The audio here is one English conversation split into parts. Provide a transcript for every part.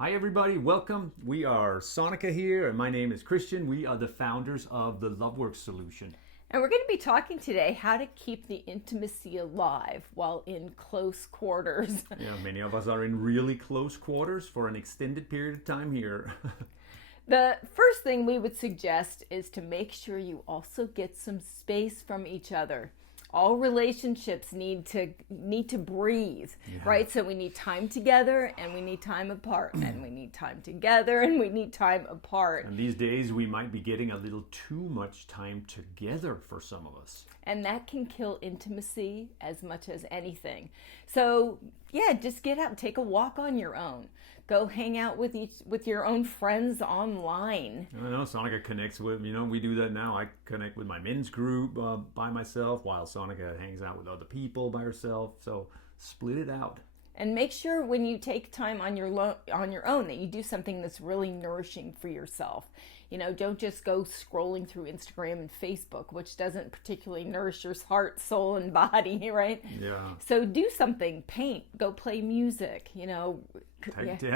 Hi everybody, welcome. We are Sonica here and my name is Christian. We are the founders of the LoveWorks solution. And we're going to be talking today how to keep the intimacy alive while in close quarters. Many of us are in really close quarters for an extended period of time here. The first thing we would suggest is to make sure you also get some space from each other. All relationships need to breathe, right? So we need time together and we need time apart, and we need time together and we need time apart. And these days we might be getting a little too much time together for some of us. And that can kill intimacy as much as anything. So just get out and take a walk on your own. Go hang out with your own friends online. I know Sonica connects with, we do that now. I connect with my men's group by myself while Sonica hangs out with other people by herself. So split it out. And make sure when you take time on your own that you do something that's really nourishing for yourself. Don't just go scrolling through Instagram and Facebook, which doesn't particularly nourish your heart, soul, and body, right? Yeah. So do something, paint, go play music,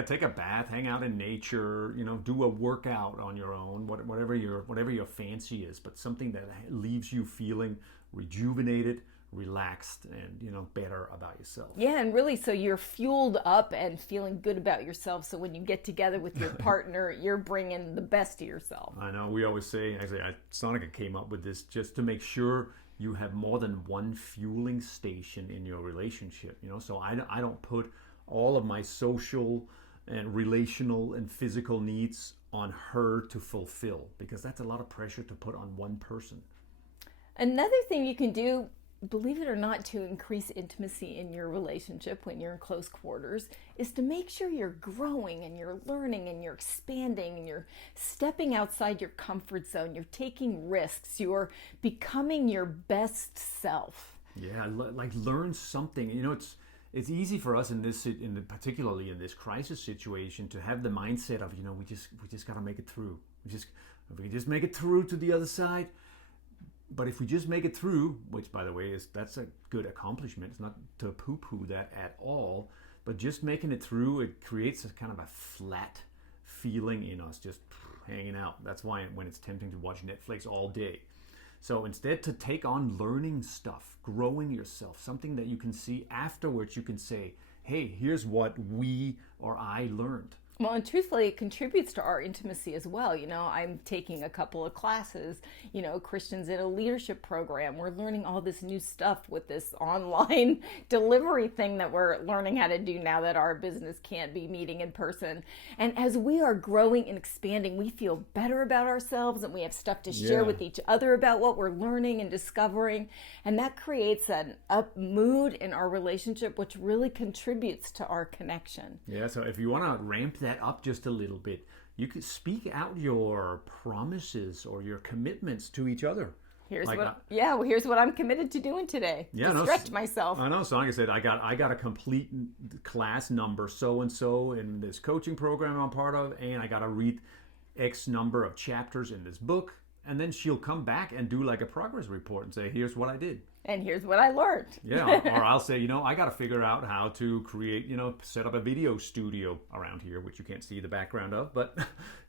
Take a bath, hang out in nature, do a workout on your own, whatever your fancy is, but something that leaves you feeling rejuvenated, relaxed, and better about yourself. Yeah, and really, so you're fueled up and feeling good about yourself. So when you get together with your partner, you're bringing the best of yourself. I know. We always say, actually, Sonica came up with this just to make sure you have more than one fueling station in your relationship. So I don't put all of my social and relational and physical needs on her to fulfill, because that's a lot of pressure to put on one person. Another thing you can do, believe it or not, to increase intimacy in your relationship when you're in close quarters is to make sure you're growing and you're learning and you're expanding and you're stepping outside your comfort zone. You're taking risks. You're becoming your best self. Yeah, like learn something. It's easy for us particularly in this crisis situation to have the mindset of we just got to make it through. If we just make it through to the other side. But if we just make it through, which by the way that's a good accomplishment, it's not to poo-poo that at all, but just making it through, it creates a kind of a flat feeling in us, just hanging out. That's why when it's tempting to watch Netflix all day. So instead, to take on learning stuff, growing yourself, something that you can see afterwards, you can say, hey, here's what we or I learned. Well, and truthfully, it contributes to our intimacy as well. I'm taking a couple of classes, Christian's in a leadership program. We're learning all this new stuff with this online delivery thing that we're learning how to do now that our business can't be meeting in person. And as we are growing and expanding, we feel better about ourselves and we have stuff to share with each other about what we're learning and discovering. And that creates an up mood in our relationship, which really contributes to our connection. Yeah, so if you want to ramp that up just a little bit, you could speak out your promises or your commitments to each other. Here's what I'm committed to doing today. To stretch myself. I know. So like I said, I got a complete class number so and so in this coaching program I'm part of, and I got to read X number of chapters in this book. And then she'll come back and do like a progress report and say, here's what I did. And here's what I learned. Yeah, or I'll say, I got to figure out how to create, set up a video studio around here, which you can't see the background of. But,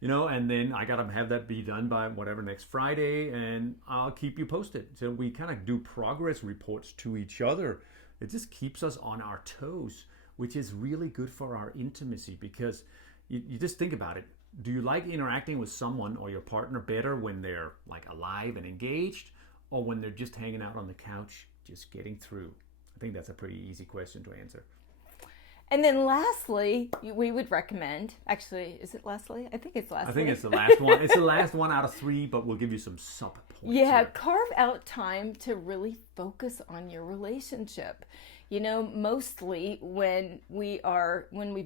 and then I got to have that be done by whatever next Friday, and I'll keep you posted. So we kind of do progress reports to each other. It just keeps us on our toes, which is really good for our intimacy, because you just think about it. Do you like interacting with someone or your partner better when they're like alive and engaged, or when they're just hanging out on the couch, just getting through? I think that's a pretty easy question to answer. And then lastly, we would recommend, actually, is it lastly? I think it's lastly. I think it's the last one. It's the last one out of 3, but we'll give you some sub points. Yeah, here. Carve out time to really focus on your relationship. Mostly when we've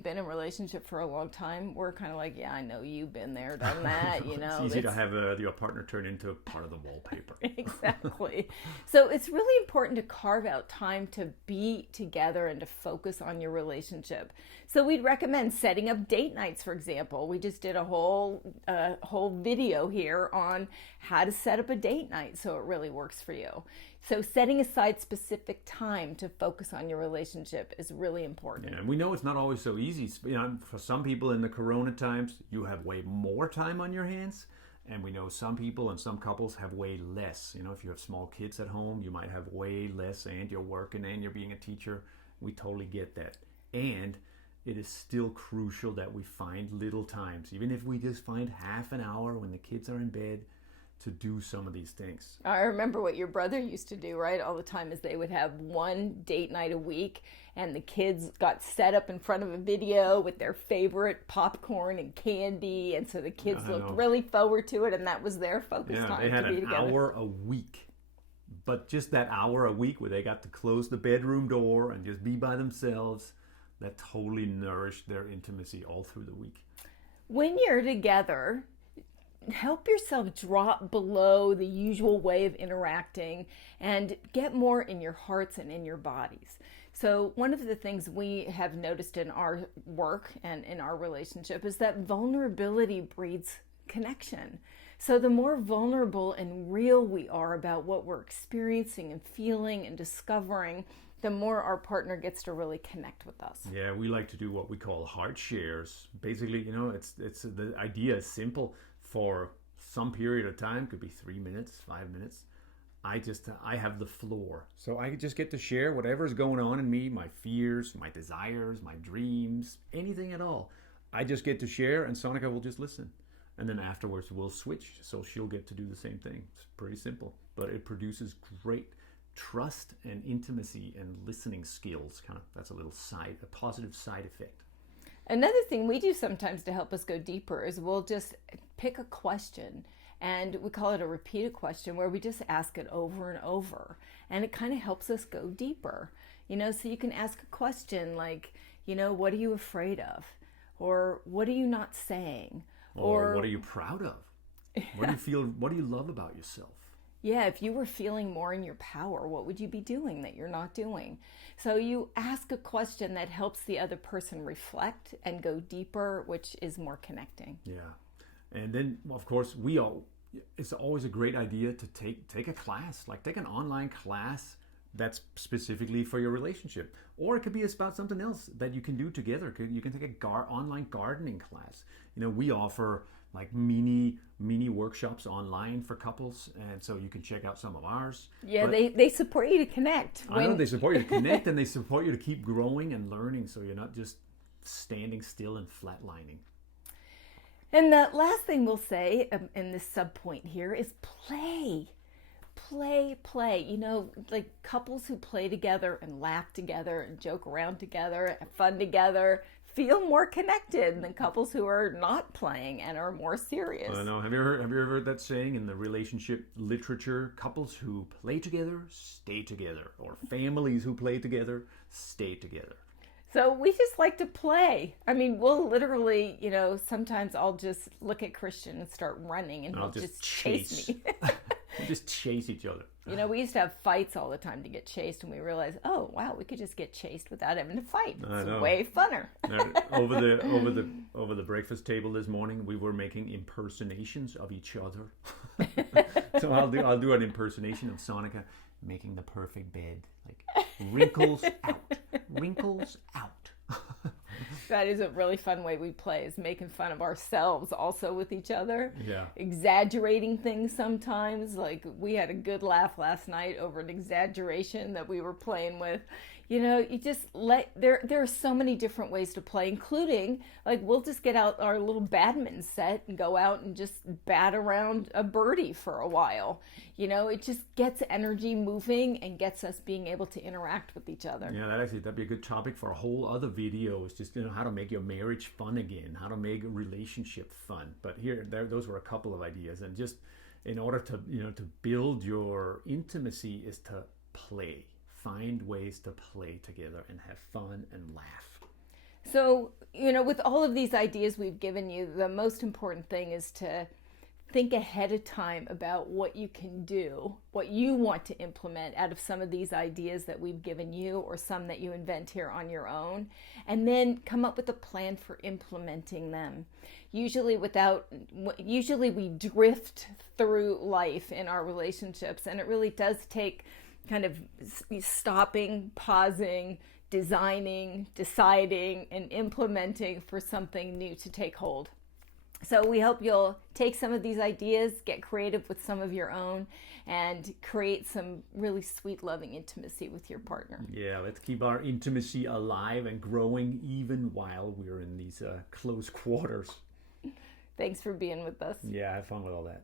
been in a relationship for a long time, we're kind of like, yeah, I know you've been there, done that, It's easy to have your partner turn into part of the wallpaper. Exactly. So it's really important to carve out time to be together and to focus on your relationship. So we'd recommend setting up date nights, for example. We just did a whole video here on how to set up a date night so it really works for you. So setting aside specific time to focus on your relationship is really important. Yeah, and we know it's not always so easy. For some people in the corona times, you have way more time on your hands. And we know some people and some couples have way less. If you have small kids at home, you might have way less, and you're working and you're being a teacher. We totally get that. And it is still crucial that we find little times, even if we just find half an hour when the kids are in bed, to do some of these things. I remember what your brother used to do, right? All the time is they would have one date night a week, and the kids got set up in front of a video with their favorite popcorn and candy, and so the kids looked really forward to it, and that was their focus time they had to be an together. hour a week. But just that hour a week where they got to close the bedroom door and just be by themselves, that totally nourished their intimacy all through the week. When you're together, help yourself drop below the usual way of interacting and get more in your hearts and in your bodies. So one of the things we have noticed in our work and in our relationship is that vulnerability breeds connection. So the more vulnerable and real we are about what we're experiencing and feeling and discovering, the more our partner gets to really connect with us. Yeah, we like to do what we call heart shares. Basically, it's the idea is simple. For some period of time, could be 3 minutes, 5 minutes, I have the floor. So I just get to share whatever's going on in me, my fears, my desires, my dreams, anything at all. I just get to share, and Sonika will just listen. And then afterwards we'll switch, so she'll get to do the same thing. It's pretty simple, but it produces great trust and intimacy and listening skills. That's a positive side effect. Another thing we do sometimes to help us go deeper is we'll just pick a question, and we call it a repeated question, where we just ask it over and over, and it kind of helps us go deeper. So you can ask a question like, what are you afraid of? Or what are you not saying? Or what are you proud of? What do you feel? What do you love about yourself? Yeah, if you were feeling more in your power, what would you be doing that you're not doing? So you ask a question that helps the other person reflect and go deeper, which is more connecting. Yeah. And then, of course, it's always a great idea to take a class, like take an online class that's specifically for your relationship. Or it could be about something else that you can do together. You can take an online gardening class. We offer like mini workshops online for couples, and so you can check out some of ours. Yeah, they support you to connect. I know they support you to connect, and they support you to keep growing and learning, so you're not just standing still and flatlining. And the last thing we'll say in this sub-point here is play. Play. Like couples who play together and laugh together and joke around together, have fun together, feel more connected than couples who are not playing and are more serious. I know. Have you ever heard that saying in the relationship literature? Couples who play together stay together, or families who play together stay together. So we just like to play. I mean, we'll literally, sometimes I'll just look at Christian and start running, and he'll just chase me. We'll just chase each other. We used to have fights all the time to get chased, and we realized, oh wow, we could just get chased without having to fight. It's way funner. Over the breakfast table this morning, we were making impersonations of each other. So I'll do an impersonation of Sonika making the perfect bed, like wrinkles out. That is a really fun way we play, is making fun of ourselves also with each other. Yeah. Exaggerating things sometimes. Like we had a good laugh last night over an exaggeration that we were playing with. You just there are so many different ways to play, including like we'll just get out our little badminton set and go out and just bat around a birdie for a while. It just gets energy moving and gets us being able to interact with each other. Yeah, that'd be a good topic for a whole other video. It's just how to make your marriage fun again, how to make a relationship fun. But those were a couple of ideas, and just in order to to build your intimacy is to play. Find ways to play together and have fun and laugh. So, with all of these ideas we've given you, the most important thing is to think ahead of time about what you can do, what you want to implement out of some of these ideas that we've given you, or some that you invent here on your own, and then come up with a plan for implementing them. Usually we drift through life in our relationships, and it really does take kind of stopping, pausing, designing, deciding, and implementing for something new to take hold. So we hope you'll take some of these ideas, get creative with some of your own, and create some really sweet, loving intimacy with your partner. Yeah, let's keep our intimacy alive and growing even while we're in these close quarters. Thanks for being with us. Yeah, have fun with all that.